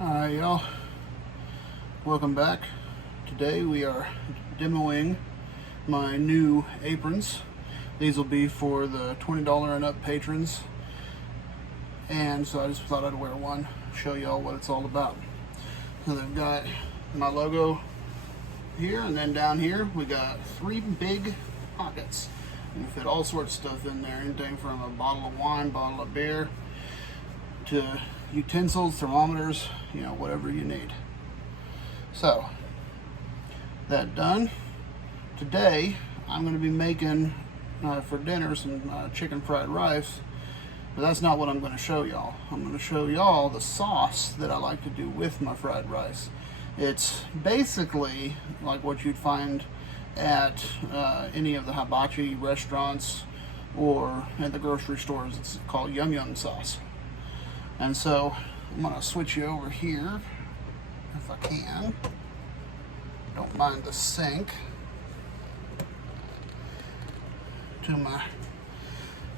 Alright, y'all, welcome back. Today we are demoing my new aprons. These will be for the $20 and up patrons, and so I just thought I'd wear one, show y'all what it's all about. So they've got my logo here, and then down here we got 3 big pockets. You can fit all sorts of stuff in there, anything from a bottle of wine, bottle of beer, to utensils, thermometers, you know, whatever you need. So, that done. Today, I'm going to be making for dinner some chicken fried rice, but that's not what I'm going to show y'all. I'm going to show y'all the sauce that I like to do with my fried rice. It's basically like what you'd find at any of the hibachi restaurants or at the grocery stores. It's called Yum Yum sauce. And so I'm going to switch you over here if I can. Don't mind the sink. To my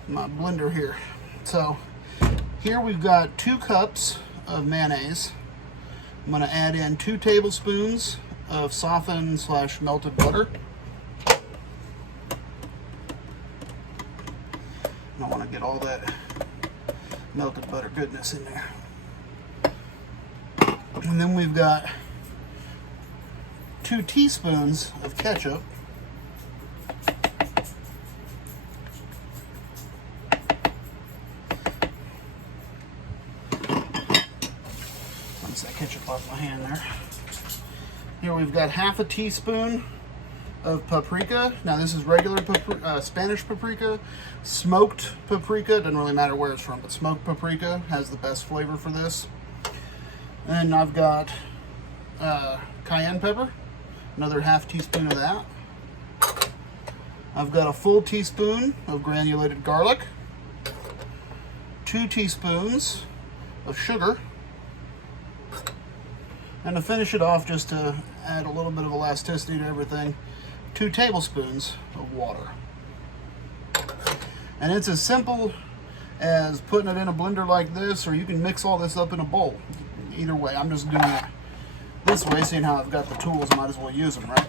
blender here. So here we've got 2 cups of mayonnaise. I'm going to add in 2 tablespoons of softened / melted butter. And I want to get all that melted butter goodness in there. And then we've got 2 teaspoons of ketchup. Once that ketchup off my hand there. Here we've got 1/2 teaspoon of paprika. Now this is regular Spanish paprika. Smoked paprika, doesn't really matter where it's from, but smoked paprika has the best flavor for this. And I've got cayenne pepper, another 1/2 teaspoon of that. I've got a full teaspoon of granulated garlic, 2 teaspoons of sugar, and to finish it off, just to add a little bit of elasticity to everything, 2 tablespoons of water. And it's as simple as putting it in a blender like this, or you can mix all this up in a bowl. Either way, I'm just doing it this way, seeing how I've got the tools, might as well use them, right?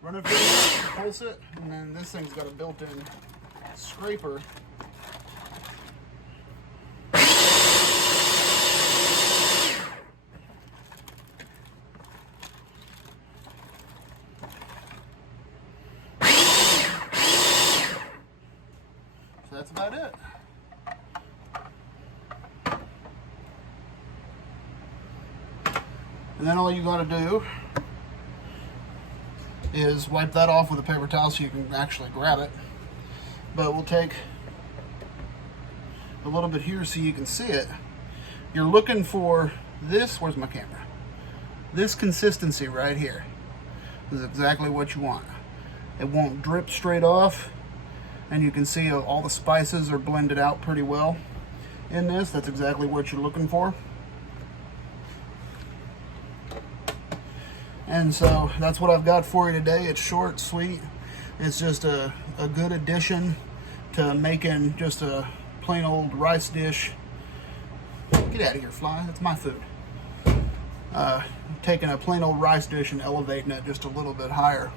Run it for a minute, pulse it, and then this thing's got a built-in scraper. So that's about it. And then all you gotta do is wipe that off with a paper towel so you can actually grab it. But we'll take a little bit here so you can see it. You're looking for this, where's my camera? This consistency right here is exactly what you want. It won't drip straight off, and you can see all the spices are blended out pretty well in this. That's exactly what you're looking for. And so that's what I've got for you today. It's short, sweet. It's just a good addition to making just a plain old rice dish. Get out of here, fly. That's my food. Taking a plain old rice dish and elevating it just a little bit higher.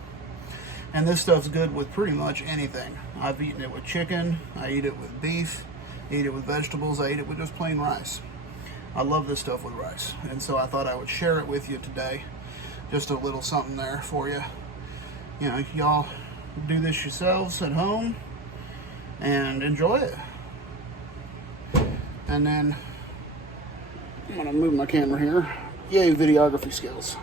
And this stuff's good with pretty much anything. I've eaten it with chicken. I eat it with beef. I eat it with vegetables. I eat it with just plain rice. I love this stuff with rice. And so I thought I would share it with you today. Just a little something there for you. You know, y'all do this yourselves at home and enjoy it. And then I'm gonna move my camera here. Yay, videography skills.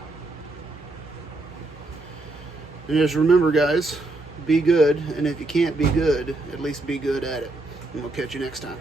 And just remember, guys, be good, and if you can't be good, at least be good at it. And we'll catch you next time.